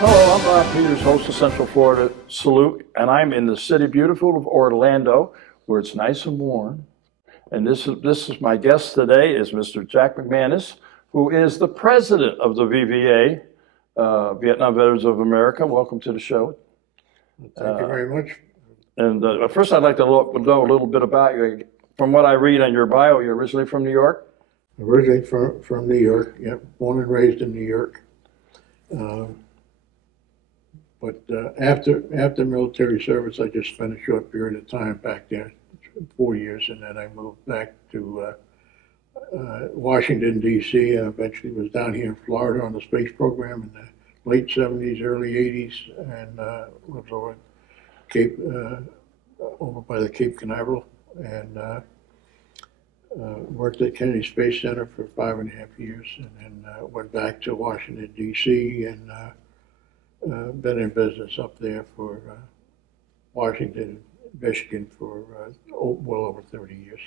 Hello, I'm Bob Peters, host of Central Florida Salute, and I'm in the city beautiful of Orlando, where it's nice and warm. And this is my guest today is Mr. Jack McManus, who is the president of the VVA, Vietnam Veterans of America. Welcome to the show. Thank you very much. And first, I'd like to know a little bit about you. From what I read on your bio, you're originally from New York? Originally from New York, yeah, born and raised in New York. But after military service, I just spent a short period of time back there, 4 years, and then I moved back to Washington, D.C., and eventually was down here in Florida on the space program in the late 70s, early 80s, and lived over Cape, over by the Cape Canaveral, and worked at Kennedy Space Center for 5.5 years, and then went back to Washington, D.C., and been in business up there for Washington, Michigan for well over 30 years.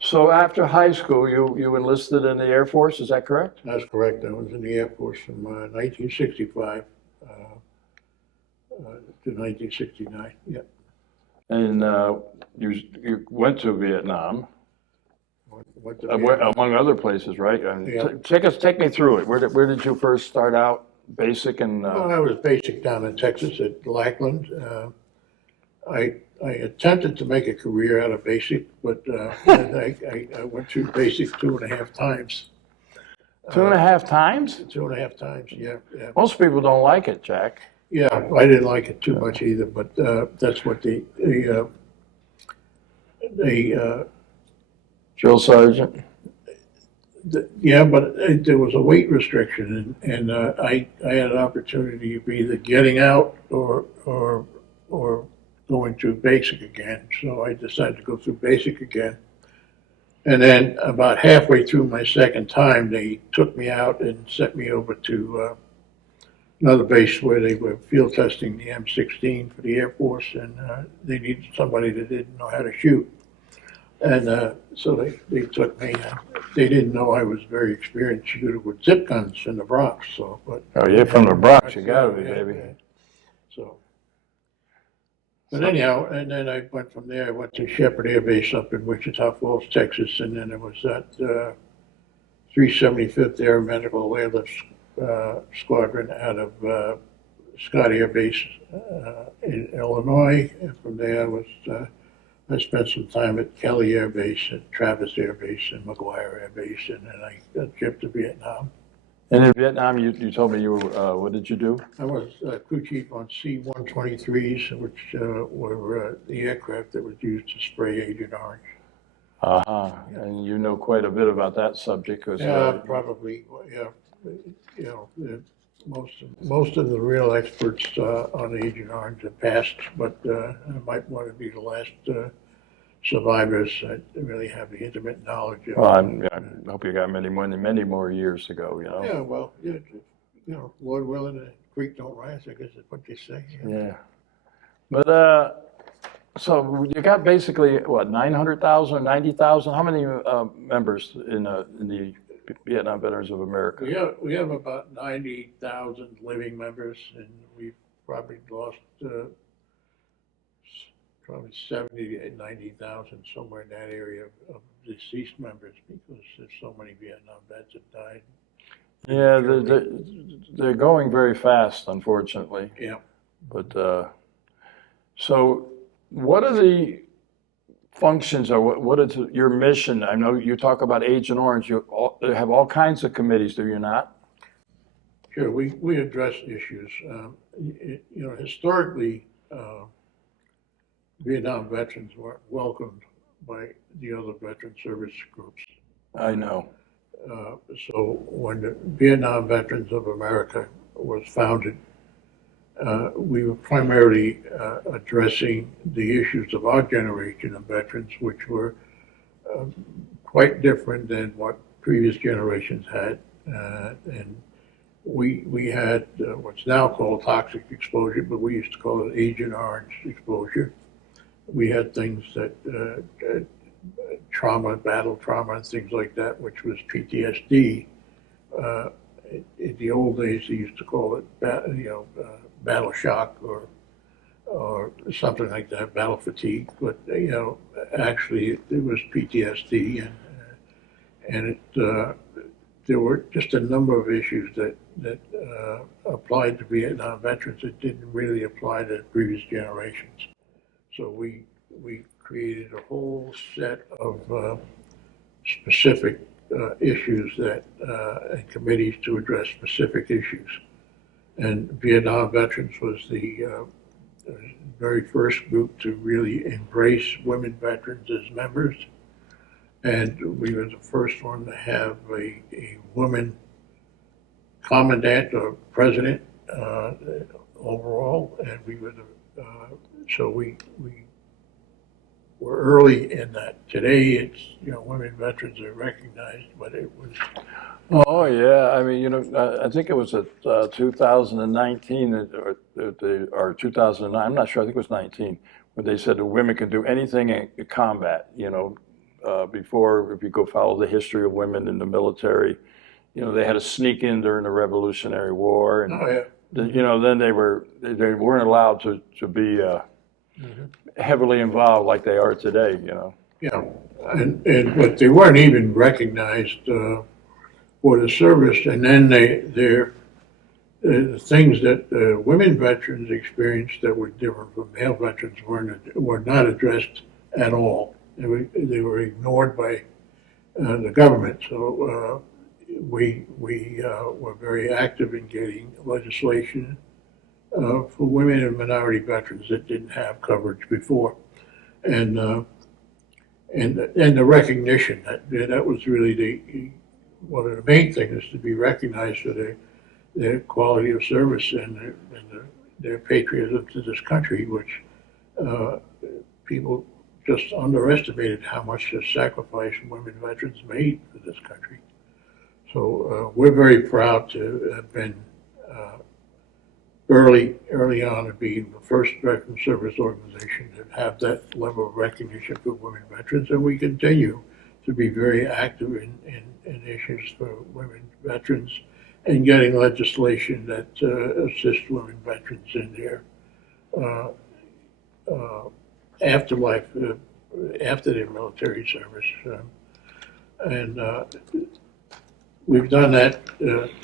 So after high school, you enlisted in the Air Force, is that correct? That's correct. I was in the Air Force from 1965 to 1969. Yeah. And you went to Vietnam, Went to Vietnam. among other places, right? And Yeah. take me through it. Where did you first start out? Basic and Well, I was basic down in Texas at Lackland. I attempted to make a career out of basic, but I went through basic 2.5 times. 2.5 times? 2.5 times, yeah. Most people don't like it, Jack. Yeah, I didn't like it too much either, but that's what the Drill sergeant. yeah, but there was a weight restriction, and I had an opportunity of either getting out or going through basic again. So I decided to go through basic again. And then about halfway through my second time, they took me out and sent me over to another base where they were field testing the M16 for the Air Force, and they needed somebody that didn't know how to shoot. And so they took me. They didn't know I was very experienced shooter with zip guns in the Bronx. So, but Oh, you're from the Bronx, you gotta be, baby. yeah. So, but anyhow, and then I went from there. I went to Shepherd Air Base up in Wichita Falls, Texas, and then it was at 375th Air Medical Airlift Squadron out of Scott Air Base in Illinois. And from there, I spent some time at Kelly Air Base, at Travis Air Base, and McGuire Air Base, and then I got shipped to Vietnam. And in Vietnam, you told me you were, what did you do? I was crew chief on C-123s, which were the aircraft that was used to spray Agent Orange. Uh-huh. And you know quite a bit about that subject. 'Cause, Yeah, probably, yeah. You know, most of the real experts on Agent Orange have passed, but I might want to be the last survivors that really have the intimate knowledge of. Well, I hope you got many more years to go, you know? Yeah, well, yeah, you know, Lord willing, the creek don't rise, I guess that's what they say. Yeah. But, so you got basically, what, 900,000, 90,000? How many members in the Vietnam Veterans of America? We have about 90,000 living members, and we've probably lost probably 70 to 90,000, somewhere in that area of deceased members, because there's so many Vietnam vets that died. Yeah, they're going very fast, unfortunately. Yeah. But, so what are the functions, or what is your mission? I know you talk about Agent Orange. You have all kinds of committees, do you not? Sure, we address issues. You know, historically, Vietnam veterans weren't welcomed by the other veteran service groups. I know. So when the Vietnam Veterans of America was founded, we were primarily addressing the issues of our generation of veterans, which were quite different than what previous generations had. And we had what's now called toxic exposure, but we used to call it Agent Orange exposure. We had things that trauma, battle trauma, and things like that, which was PTSD. in the old days, they used to call it, battle shock or something like that, battle fatigue. But actually, it was PTSD, and there were just a number of issues that applied to Vietnam veterans that didn't really apply to previous generations. So we created a whole set of specific issues and committees to address specific issues. And Vietnam veterans was the very first group to really embrace women veterans as members. And we were the first one to have a woman commandant or president overall. And we were so we were early in that. Today, it's, women veterans are recognized, but it was. Oh, yeah. I mean, I think it was at 2019 or 2009. I'm not sure. I think it was 19 when they said that women can do anything in combat. Before, if you go follow the history of women in the military, they had to sneak in during the Revolutionary War, and Oh, yeah. then they weren't allowed to be heavily involved like they are today. Yeah, but they weren't even recognized for the service, and then the things that women veterans experienced that were different from male veterans were not addressed at all. They were ignored by the government. So we were very active in getting legislation for women and minority veterans that didn't have coverage before, and the recognition that was really one of the main things, to be recognized for their quality of service and their patriotism to this country, which people just underestimated how much the sacrifice women veterans made for this country. So we're very proud to have been early on to being the first veteran service organization to have that level of recognition for women veterans, and we continue to be very active in issues for women veterans and getting legislation that assists women veterans in their afterlife after their military service. And we've done that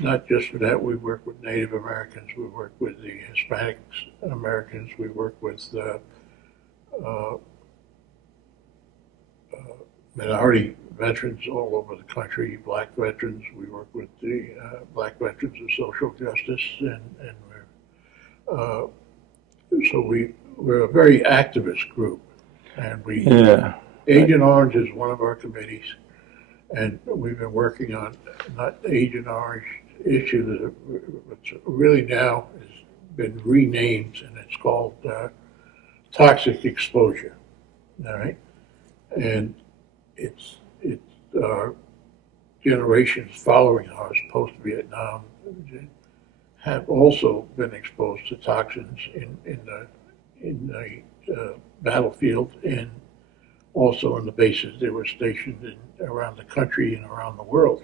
not just for that. We work with Native Americans, we work with the Hispanic Americans, we work with minority veterans all over the country, black veterans. We work with the black veterans of social justice, and we're a very activist group, and Yeah. Agent Orange is one of our committees, and we've been working on not Agent Orange issue, which really now has been renamed, and it's called toxic exposure. All right, and it's our generations following ours post-Vietnam have also been exposed to toxins in the battlefield and also in the bases they were stationed around the country and around the world.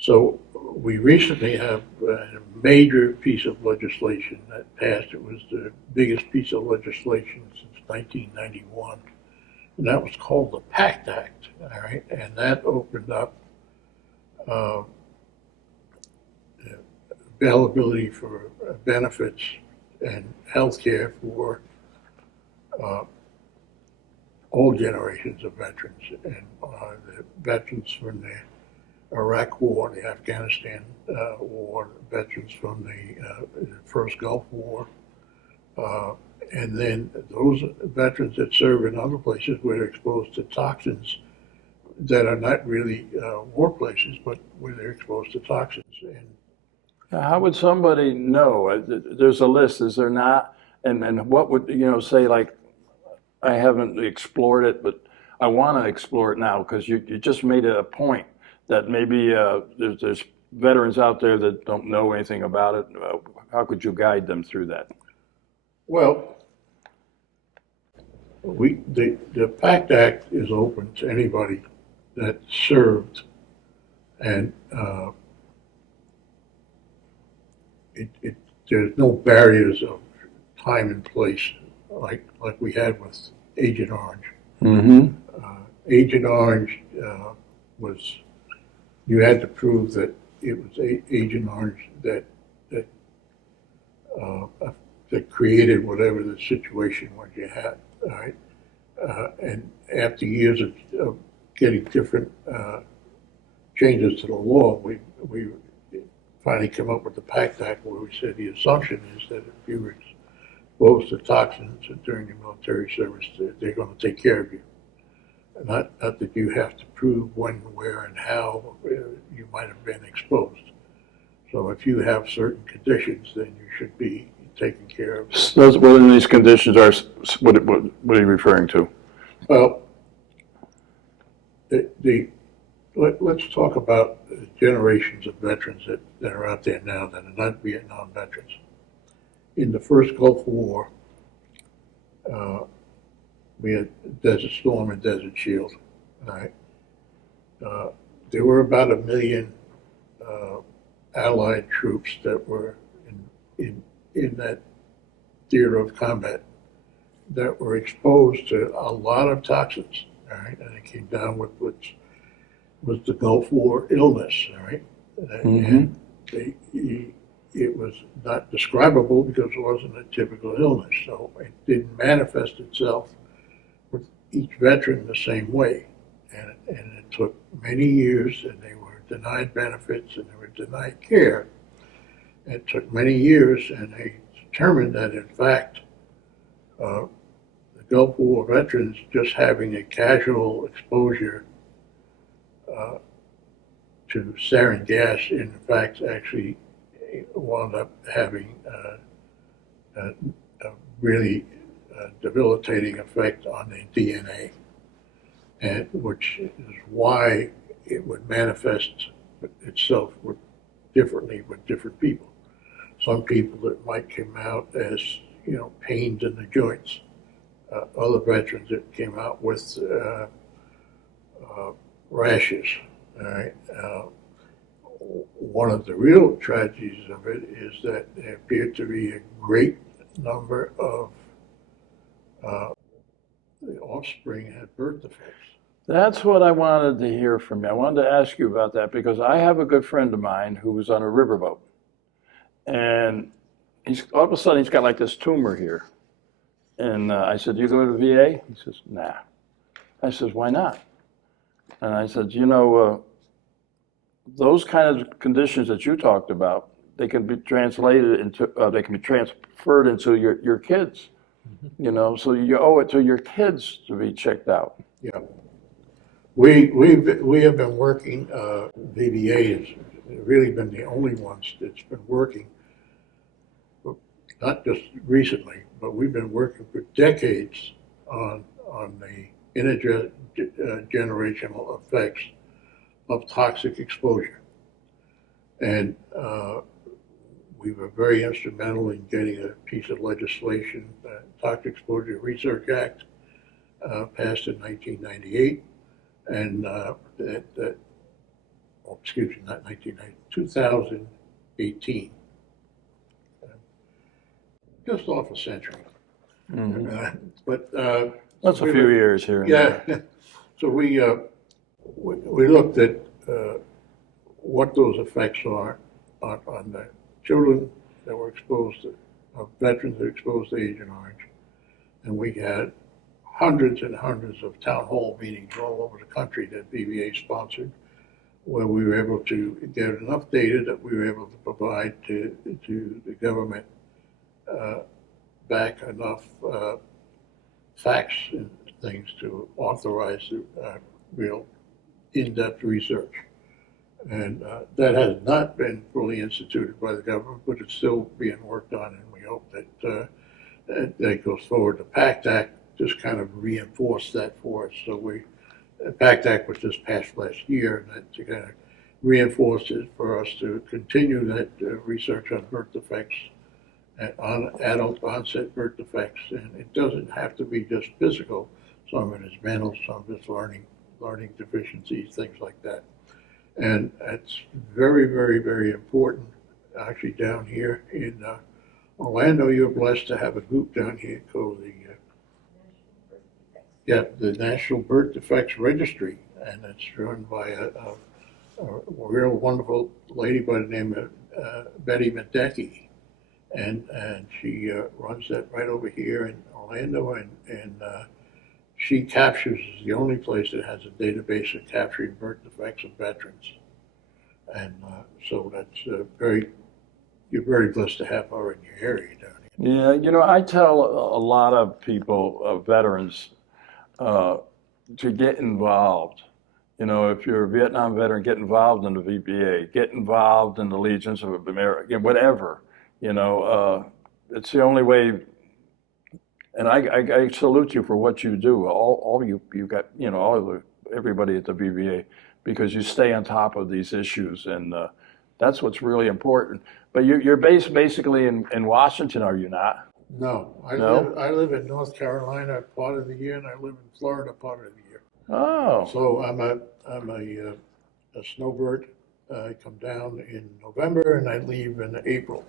So we recently have a major piece of legislation that passed. It was the biggest piece of legislation since 1991. And that was called the PACT Act, all right? And that opened up availability for benefits and health care for all generations of veterans, and the veterans from the Iraq War, the Afghanistan War, veterans from the first Gulf War, and then those veterans that serve in other places where they're exposed to toxins that are not really war places, but where they're exposed to toxins. And How would somebody know? There's a list, is there not? And what would, say, like, I haven't explored it, but I want to explore it now, because you just made a point that maybe there's veterans out there that don't know anything about it. How could you guide them through that? well, the PACT Act is open to anybody that served and there's no barriers of time and place like we had with Agent Orange. Mm-hmm. Agent Orange was, you had to prove that it was Agent Orange that that created whatever the situation was you had, all right? And after years of getting different changes to the law, we finally come up with the PACT Act, where we said the assumption is that if you were exposed to toxins during your military service, they're going to take care of you. Not that you have to prove when, where, and how you might have been exposed. So if you have certain conditions, then you should be taken care of. So what in these conditions are, what are you referring to? Well, let's talk about the generations of veterans that are out there now that are not Vietnam veterans. In the first Gulf War, we had Desert Storm and Desert Shield. All right. There were about 1 million Allied troops that were in that theater of combat that were exposed to a lot of toxins. All right, and it came down with which was the Gulf War illness. All right, and it was not describable because it wasn't a typical illness, so it didn't manifest itself with each veteran the same way. And it took many years, and they were denied benefits, and they were denied care. It took many years, and they determined that, in fact, the Gulf War veterans just having a casual exposure to sarin gas, in fact, actually wound up having a really debilitating effect on their DNA, and which is why it would manifest itself differently with different people. Some people, it might come out as, pains in the joints. Other veterans, it came out with rashes. All right. One of the real tragedies of it is that there appeared to be a great number of the offspring had birth defects. That's what I wanted to hear from you. I wanted to ask you about that because I have a good friend of mine who was on a riverboat, and all of a sudden he's got like this tumor here. And I said, "Do you go to the VA?" He says, "Nah." I says, "Why not?" And I said, those kind of conditions that you talked about, they can be translated into, they can be transferred into your kids. So you owe it to your kids to be checked out. Yeah. We have been working, VBA has really been the only ones that's been working, not just recently, but we've been working for decades on the intergenerational effects of toxic exposure. And we were very instrumental in getting a piece of legislation, the Toxic Exposure Research Act, passed in 1998. And excuse me, not 1990, 2018. Just off a century. Mm-hmm. But That's a few years here. Yeah. So we looked at what those effects are on the children that were exposed to, veterans that were exposed to Agent Orange, and we had hundreds and hundreds of town hall meetings all over the country that VBA sponsored, where we were able to get enough data that we were able to provide to the government back enough facts and things to authorize real in-depth research. And that has not been fully instituted by the government, but it's still being worked on, and we hope that that goes forward. The PACT Act just kind of reinforced that for us. So the PACT Act was just passed last year, and that kind of reinforced it for us to continue that research on birth defects, and on adult onset birth defects. And it doesn't have to be just physical. Some of it is mental, some of it's learning deficiencies, things like that. And it's very, very, very important actually down here in Orlando, you're blessed to have a group down here called the National Birth Defects Registry, and it's run by a real wonderful lady by the name of Betty Medecky, and she runs that right over here in Orlando, and she captures is the only place that has a database of capturing birth defects of veterans, and so that's you're very blessed to have her in your area down here. Yeah, you know, I tell a lot of people, veterans, to get involved. You know, if you're a Vietnam veteran, get involved in the VBA, get involved in the Legions of America, whatever. You know, it's the only way. And I salute you for what you do. All you got, you know, everybody at the VBA, because you stay on top of these issues, and that's what's really important. But you're based basically in Washington, are you not? No, No? I live in North Carolina part of the year, and I live in Florida part of the year. Oh, So I'm a snowbird. I come down in November and I leave in April.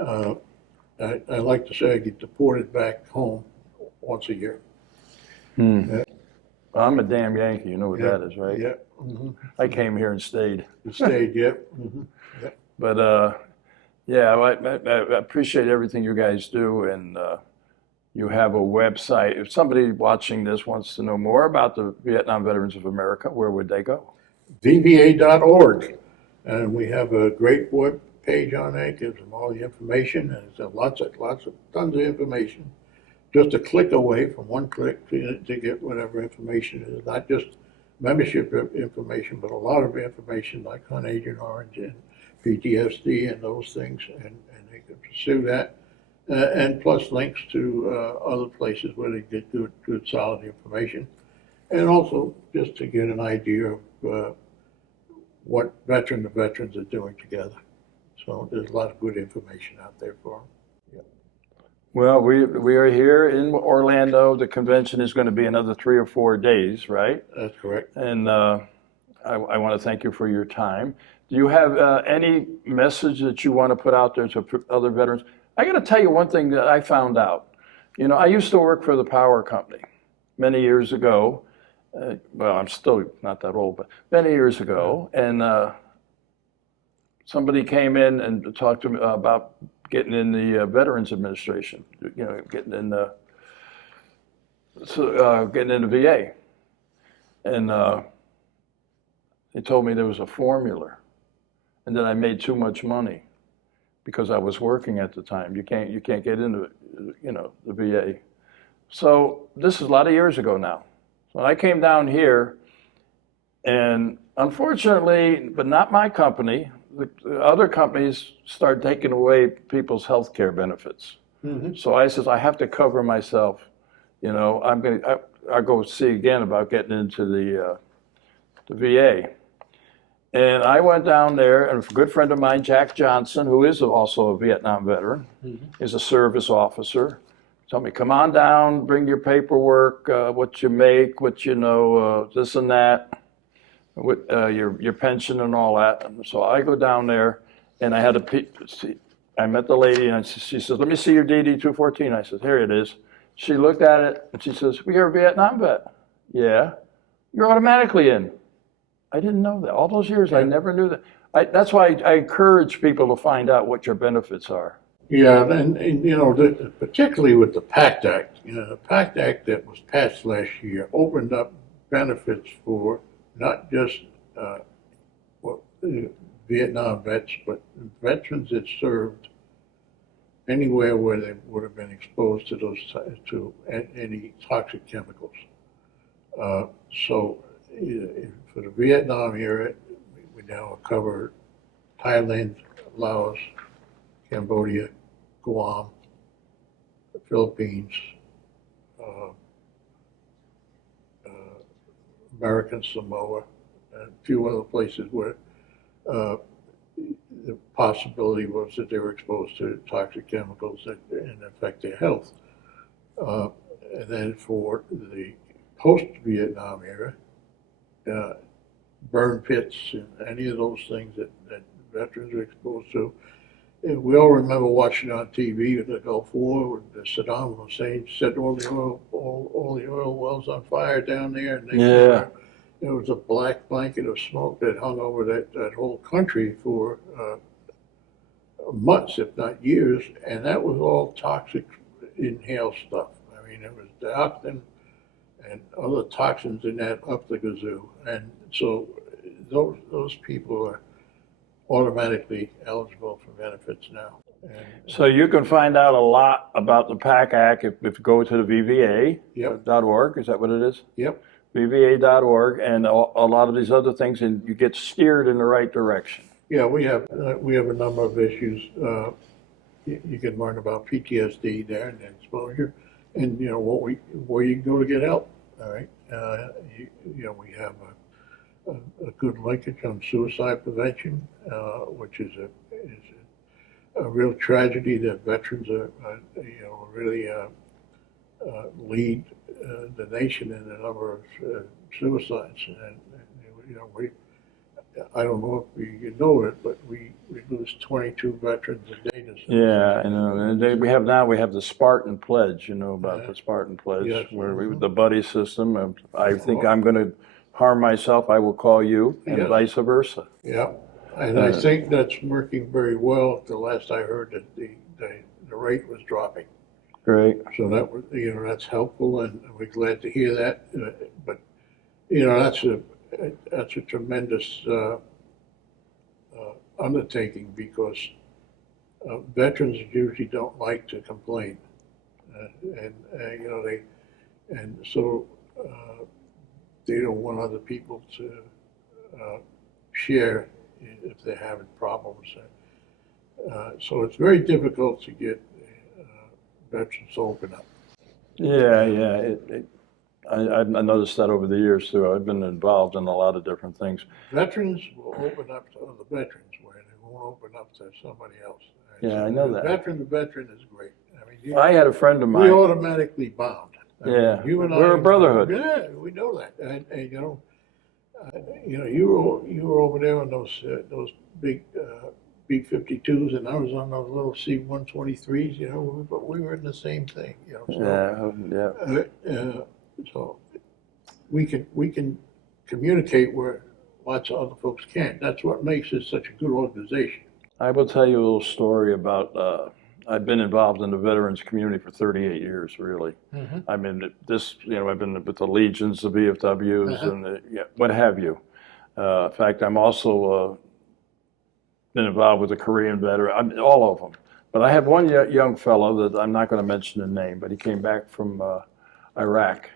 I like to say I get deported back home once a year. I'm a damn Yankee. You know what that is, right? Yeah. Mm-hmm. I came here and stayed. You stayed, yeah. Mm-hmm. But yeah, I appreciate everything you guys do, and you have a website. If somebody watching this wants to know more about the Vietnam Veterans of America, where would they go? VBA.org. And we have a great web page on there, gives them all the information, and it's lots of tons of information. Just a click away from one click to get whatever information it is, not just membership information, but a lot of information like on Agent Orange and PTSD and those things, and they can pursue that. And plus links to other places where they get good solid information. And also just to get an idea of what the veterans are doing together. So there's a lot of good information out there for them. Well, we are here in Orlando. The convention is going to be another 3 or 4 days, right? That's correct. And I want to thank you for your time. Do you have any message that you want to put out there to other veterans? I got to tell you one thing that I found out. You know, I used to work for the power company many years ago. Well, I'm still not that old, but many years ago. And somebody came in and talked to me about getting in the Veterans Administration, you know, getting in the VA. And they told me there was a formula, and that I made too much money because I was working at the time. You can't get into, you know, the VA. So this is a lot of years ago now. So I came down here, and unfortunately, but not my company, the other companies started taking away people's health care benefits. Mm-hmm. So I says, I have to cover myself. You know, I'll go see again about getting into the VA. And I went down there, and a good friend of mine, Jack Johnson, who is also a Vietnam veteran, is a service officer, told me, come on down, bring your paperwork, what you make, what you know, this and that, with your pension and all that. And so I go down there, and I met the lady, and she says, let me see your DD-214. I said, here it is. She looked at it, and she says, well, you're a Vietnam vet. Yeah. You're automatically in. I didn't know that. All those years, I never knew that. That's why I encourage people to find out what your benefits are. Yeah, and you know, particularly with the PACT Act, you know, the PACT Act that was passed last year opened up benefits for not just Vietnam vets, but veterans that served anywhere where they would have been exposed to any toxic chemicals. So for the Vietnam era, we now cover Thailand, Laos, Cambodia, Guam, the Philippines, American Samoa, and a few other places where the possibility was that they were exposed to toxic chemicals that affect their health. And then for the post-Vietnam era, burn pits and any of those things that veterans are exposed to. And we all remember watching on TV the Gulf War when Saddam Hussein set all the oil wells on fire down there, and Yeah. there was a black blanket of smoke that hung over that whole country for months, if not years, and that was all toxic inhaled stuff. I mean, it was dioxin and other toxins in that up the gazoo, and so those people are automatically eligible for benefits now. And, So you can find out a lot about the PAC Act if you go to the VVA.org. Is that what it is? yep, VVA.org, and a lot of these other things, and you get steered in the right direction. yeah, we have a number of issues. You can learn about PTSD there and exposure, and you know where you can go to get help. All right, we have a good linkage on suicide prevention, which is a real tragedy that veterans are really lead the nation in the number of suicides. And I don't know if you know it, but we lose 22 veterans a day to suicide. Yeah, I know. And we have the Spartan Pledge. You know about the Spartan Pledge, Yes. where the buddy system. I think I'm going to harm myself, I will call you, and Yes. vice versa. Yeah, and I think that's working very well. The last I heard that the rate was dropping. Great. So that was, that's helpful, and we're glad to hear that. But that's a tremendous undertaking because veterans usually don't like to complain, so they don't want other people to share if they're having problems. So it's very difficult to get veterans to open up. Yeah. I noticed that over the years too. I've been involved in a lot of different things. Veterans will open up to other veterans where they won't open up to somebody else. Yeah, I know that. Veteran to veteran is great. I mean, I had a friend of we mine. automatically bound. I mean, Yeah, you and we're I, a brotherhood. Yeah, we know that, and you were over there on those big B-52s, and I was on those little C-123s. But we were in the same thing. So, Yeah. so we can communicate where lots of other folks can't. That's what makes it such a good organization. I will tell you a little story about. I've been involved in the veterans community for 38 years, really. Mm-hmm. I mean, I've been with the Legions, the VFWs, and what have you. In fact, I'm also been involved with the Korean veteran, all of them. But I have one young fellow that I'm not going to mention the name, but he came back from Iraq.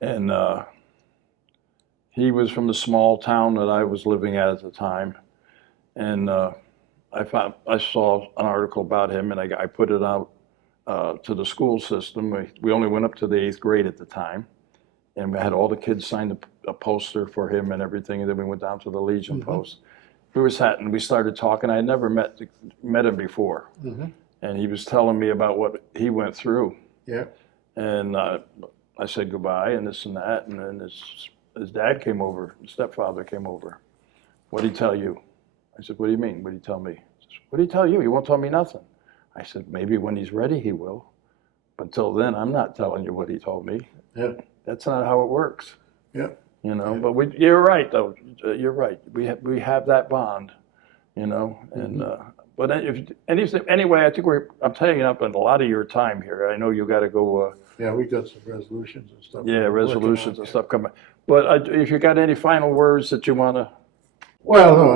And he was from the small town that I was living at the time. And I saw an article about him, and I put it out to the school system. We only went up to the 8th grade at the time, and we had all the kids sign a poster for him and everything. And then we went down to the Legion post. We were sat and we started talking. I had never met him before, and he was telling me about what he went through. Yeah. And I said goodbye and this and that, and then his dad came over, his stepfather came over. What did he tell you? I said, what do you mean? What did he tell me? He said, what did he tell you? He won't tell me nothing. I said, maybe when he's ready he will. But until then, I'm not telling you what he told me. Yeah. That's not how it works. Yeah. But you're right, though. You're right. We have that bond, and but anyway, I think I'm taking up a lot of your time here. I know you got to go. Yeah, we got some resolutions and stuff. Yeah, we're working resolutions on. and stuff coming. But if you got any final words that you want to. Well, no,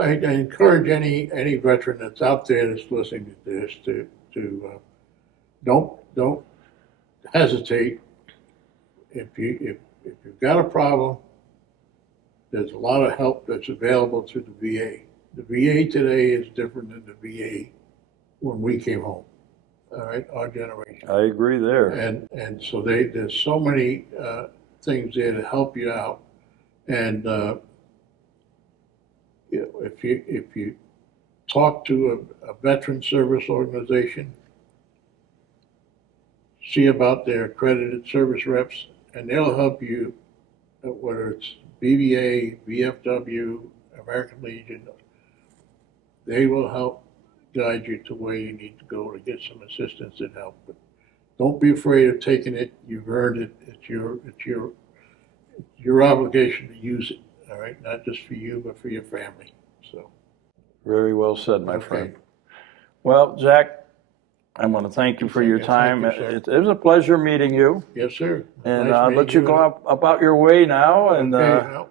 I encourage any veteran that's out there that's listening to this to don't hesitate. If you've got a problem, there's a lot of help that's available through the VA. The VA today is different than the VA when we came home. All right, our generation. I agree there. And so there's so many things there to help you out. And if you talk to a veteran service organization, see about their accredited service reps, and they'll help you, whether it's BVA, VFW, American Legion, They will help guide you to where you need to go to get some assistance and help. But don't be afraid of taking it. You've earned it. It's your obligation to use it. All right, not just for you, but for your family. So. Very well said, my Okay. friend. Well, Jack, I want to thank you for your time. Thank you, sir. It was a pleasure meeting you, Yes, sir. and Nice I'll meeting let you go and- about your way now. And Okay, well,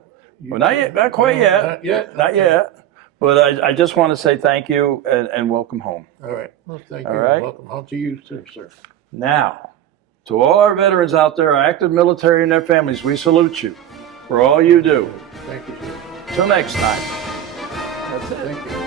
well, not yet, not quite yet, Not yet? not Okay. yet. But I just want to say thank you and welcome home. All right. Well, thank you. All right. Welcome home to you too, sir. Now, to all our veterans out there, our active military and their families, we salute you for all you do. Thank you, sir. Till next time. That's it. Thank you.